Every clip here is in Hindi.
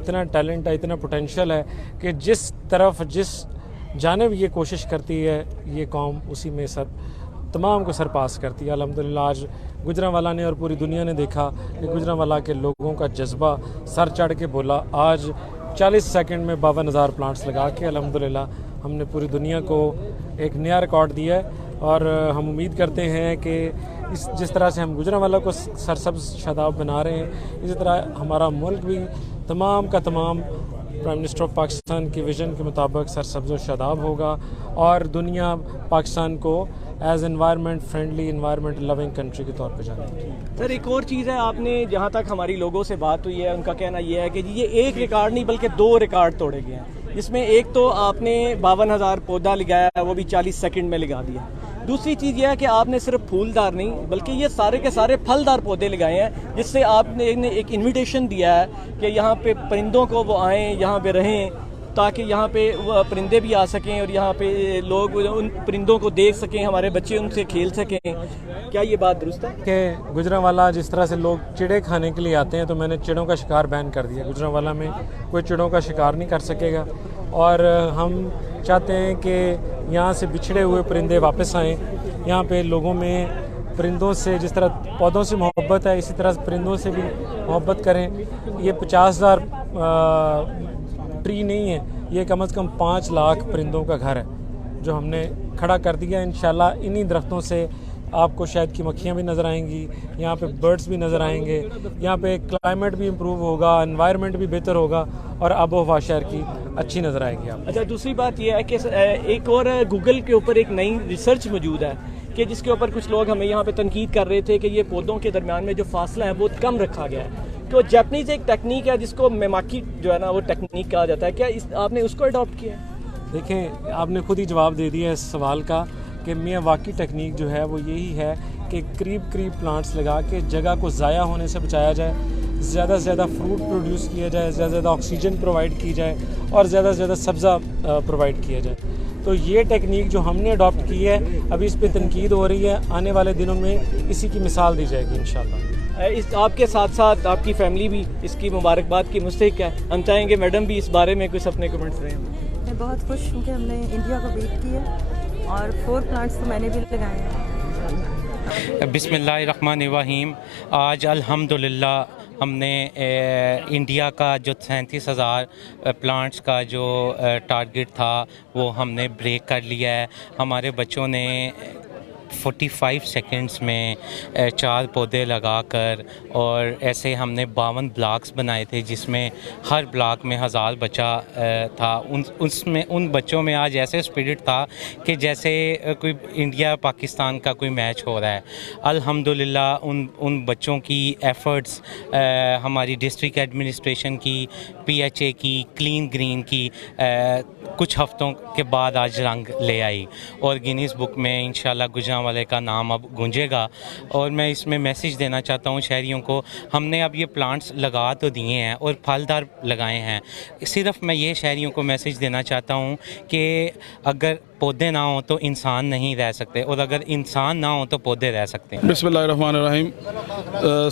इतना टैलेंट है, इतना पोटेंशियल है कि जिस तरफ जिस जानिब ये कोशिश करती है ये कौम उसी में तमाम को सरपास करती है। अल्हम्दुलिल्लाह आज गुजरांवाला ने और पूरी दुनिया ने देखा कि गुजरांवाला के लोगों का जज्बा सर चढ़ के बोला। आज 40 सेकंड में 52,000 प्लांट्स लगा के अल्हम्दुलिल्लाह हमने पूरी दुनिया को एक नया रिकॉर्ड दिया है। और हम उम्मीद करते हैं कि जिस तरह से हम गुजरांवाला को सरसब्ज शादाब बना रहे हैं, इसी तरह हमारा मुल्क भी तमाम का तमाम प्राइम मिनिस्टर ऑफ पाकिस्तान की विज़न के मुताबिक सरसब्ज शादाब होगा और दुनिया पाकिस्तान को as environment friendly, environment loving country के तौर पे जानती है। सर एक और चीज़ है, आपने जहाँ तक हमारी लोगों से बात हुई है उनका कहना यह है कि ये एक रिकॉर्ड नहीं बल्कि 2 रिकॉर्ड तोड़े गए हैं, जिसमें एक तो आपने 52,000 पौधा लगाया है, वो भी 40 सेकंड में लगा दिया। दूसरी चीज़ यह है कि आपने सिर्फ फूलदार नहीं बल्कि ये सारे के सारे फलदार पौधे लगाए हैं, जिससे आपने एक इन्विटेशन दिया है कि यहाँ पे परिंदों को वो आएँ, यहाँ पे रहें, ताकि यहाँ पे परिंदे भी आ सकें और यहाँ पे लोग उन परिंदों को देख सकें, हमारे बच्चे उनसे खेल सकें। क्या ये बात दुरुस्त है कि गुजरांवाला जिस तरह से लोग चिड़े खाने के लिए आते हैं, तो मैंने चिड़ों का शिकार बैन कर दिया। गुजरांवाला में कोई चिड़ों का शिकार नहीं कर सकेगा और हम चाहते हैं कि यहाँ से बिछड़े हुए परिंदे वापस आएँ। यहाँ पे लोगों में परिंदों से जिस तरह पौधों से मोहब्बत है, इसी तरह परिंदों से भी मोहब्बत करें। ये 50,000 ट्री नहीं है, ये कम से कम 5 लाख परिंदों का घर है जो हमने खड़ा कर दिया। इंशाल्लाह इन्हीं दरख्तों से आपको शहद की मक्खियाँ भी नज़र आएंगी, यहाँ पे बर्ड्स भी नज़र आएंगे, यहाँ पे क्लाइमेट भी इम्प्रूव होगा, एनवायरनमेंट भी बेहतर होगा और आबो हवा शहर की अच्छी नज़र आएगी आप। अच्छा, दूसरी बात यह है कि एक और गूगल के ऊपर एक नई रिसर्च मौजूद है कि जिसके ऊपर कुछ लोग हमें यहाँ पे तनकीद कर रहे थे कि ये पौधों के दरमियान में जो फासला है बहुत कम रखा गया है। तो जापानीज़ एक टेक्निक है जिसको मेमाकी जो है ना वो टेक्निक कहा जाता है, क्या आपने उसको अडॉप्ट किया है? देखें, आपने खुद ही जवाब दे दिया इस सवाल का कि मियावाकी टेक्निक जो है वो यही है कि करीब प्लांट्स लगा के जगह को ज़ाया होने से बचाया जाए, ज़्यादा से ज़्यादा फ्रूट प्रोड्यूस किया जाए, ज़्यादा से ज़्यादा ऑक्सीजन प्रोवाइड की जाए और ज़्यादा से ज़्यादा सब्ज़ा प्रोवाइड किया जाए। तो ये टेक्निक जो हमने अडॉप्ट की है, अभी इस पर तनकीद हो रही है, आने वाले दिनों में इसी की मिसाल दी जाएगी इंशाल्लाह। इस आपके साथ साथ आपकी फैमिली भी इसकी मुबारकबाद की मुस्तहिक है। हम चाहेंगे मैडम भी इस बारे में कुछ अपने कमेंट्स दें। मैं बहुत खुश हूँ कि हमने इंडिया को बीट किया और 4 प्लांट्स तो मैंने भी लगाए हैं। बिस्मिल्लाहिर्रहमानिर्रहीम। आज अल्हम्दुलिल्लाह हमने इंडिया का जो 37,000 प्लांट्स का जो टारगेट था वो हमने ब्रेक कर लिया है। हमारे बच्चों ने 45 सेकंड्स में 4 पौधे लगाकर और ऐसे हमने 52 ब्लॉक्स बनाए थे जिसमें हर ब्लॉक में 1000 बच्चा था। उसमें उन बच्चों में आज ऐसे स्पिरिट था कि जैसे कोई इंडिया पाकिस्तान का कोई मैच हो रहा है। अल्हम्दुलिल्लाह उन बच्चों की एफ़र्ट्स हमारी डिस्ट्रिक्ट एडमिनिस्ट्रेशन की, PHA की, क्लीन ग्रीन की कुछ हफ्तों के बाद आज रंग ले आई और गिनीज़ बुक में इंशाल्लाह गुजरांवाले का नाम अब गूंजेगा। और मैं इसमें मैसेज देना चाहता हूँ शहरियों को, हमने अब ये प्लांट्स लगा तो दिए हैं और फलदार लगाए हैं। सिर्फ मैं ये शहरियों को मैसेज देना चाहता हूँ कि अगर पौधे ना हों तो इंसान नहीं रह सकते और अगर इंसान ना हो तो पौधे रह सकते हैं। बिस्मिल्लाहिर्रहमानिर्रहीम।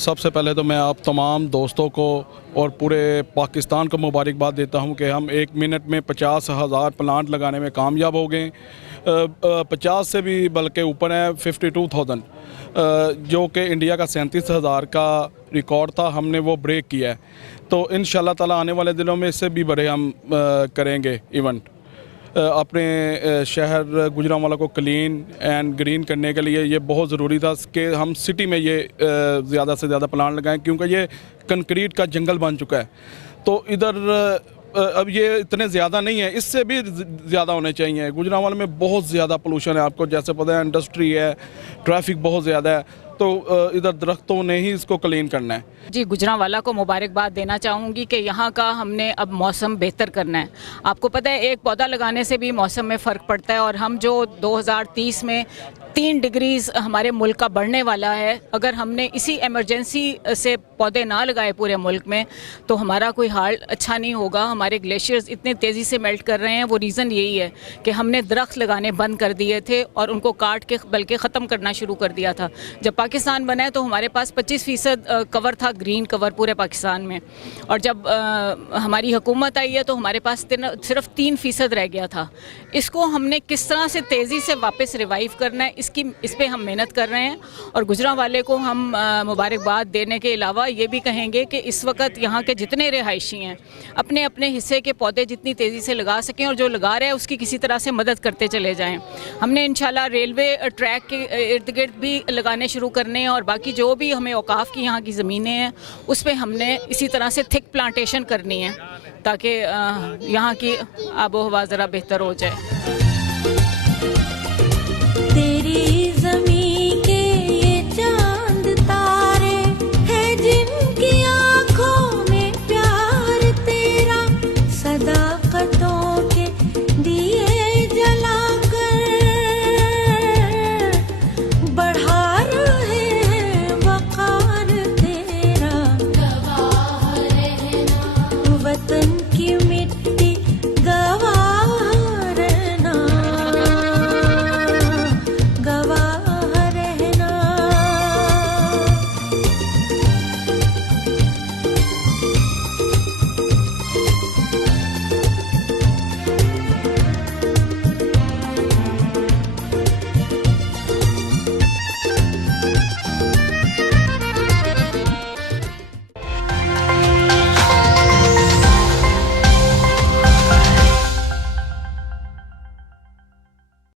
सबसे पहले तो मैं आप तमाम दोस्तों को और पूरे पाकिस्तान को मुबारकबाद देता हूं कि हम 1 मिनट में 50,000 प्लांट लगाने में कामयाब हो गए। 50 से भी बल्कि ऊपर है 52,000, जो कि इंडिया का 37,000 का रिकॉर्ड था, हमने वो ब्रेक किया है। तो इंशाल्लाह ताला आने वाले दिनों में इससे भी बड़े हम करेंगे इवेंट। अपने शहर गुजरांवाला को क्लीन एंड ग्रीन करने के लिए ये बहुत ज़रूरी था कि हम सिटी में ये ज़्यादा से ज़्यादा प्लांट लगाएं, क्योंकि ये कंक्रीट का जंगल बन चुका है। तो इधर अब ये इतने ज़्यादा नहीं है, इससे भी ज़्यादा होने चाहिए। गुजरांवाला में बहुत ज़्यादा पोल्यूशन है, आपको जैसे पता है, इंडस्ट्री है, ट्रैफिक बहुत ज़्यादा है, तो इधर दरख्तों ने ही इसको क्लीन करना है। जी, गुजरांवाला को मुबारकबाद देना चाहूँगी कि यहाँ का हमने अब मौसम बेहतर करना है। आपको पता है एक पौधा लगाने से भी मौसम में फ़र्क पड़ता है और हम जो 2030 में 3 डिग्रीज हमारे मुल्क का बढ़ने वाला है। अगर हमने इसी इमरजेंसी से पौधे ना लगाए पूरे मुल्क में तो हमारा कोई हाल अच्छा नहीं होगा। हमारे ग्लेशियर्स इतने तेज़ी से मेल्ट कर रहे हैं, वो रीज़न यही है कि हमने दरख्त लगाने बंद कर दिए थे और उनको काट के बल्कि ख़त्म करना शुरू कर दिया था। जब पाकिस्तान बना है तो हमारे पास 25% कवर था, ग्रीन कवर पूरे पाकिस्तान में, और जब हमारी हुकूमत आई है तो हमारे पास सिर्फ 3% रह गया था। इसको हमने किस तरह से तेज़ी से वापस रिवाइव करना है, इस पे हम मेहनत कर रहे हैं। और गुजरांवाले को हम मुबारकबाद देने के अलावा ये भी कहेंगे कि इस वक्त यहाँ के जितने रिहायशी हैं अपने अपने हिस्से के पौधे जितनी तेज़ी से लगा सकें, और जो लगा रहे हैं उसकी किसी तरह से मदद करते चले जाएं। हमने इंशाल्लाह रेलवे ट्रैक के इर्द गिर्द भी लगाने शुरू करने हैं, और बाकी जो भी हमें औकाफ की यहाँ की ज़मीनें हैं उस पर हमने इसी तरह से थिक प्लांटेशन करनी है ताकि यहाँ की आबो हवा ज़रा बेहतर हो जाए।